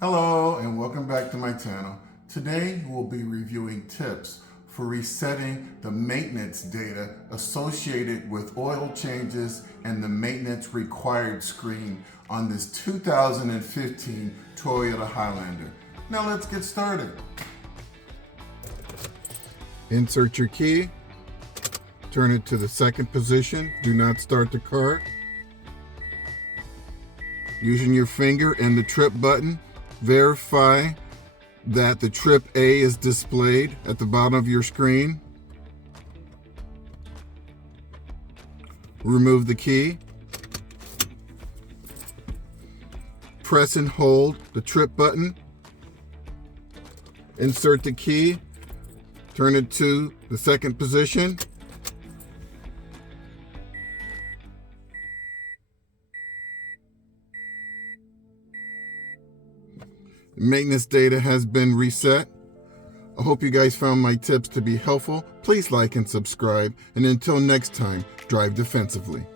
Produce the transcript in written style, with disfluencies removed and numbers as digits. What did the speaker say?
Hello and welcome back to my channel. Today we'll be reviewing tips for resetting the maintenance data associated with oil changes and the maintenance required screen on this 2015 Toyota Highlander. Now let's get started. Insert your key, turn it to the second position, do not start the car. Using your finger and the trip button, verify that the trip A is displayed at the bottom of your screen. Remove the key. Press and hold the trip button. Insert the key. Turn it to the second position. Maintenance data has been reset. I hope you guys found my tips to be helpful. Please like and subscribe. And until next time, drive defensively.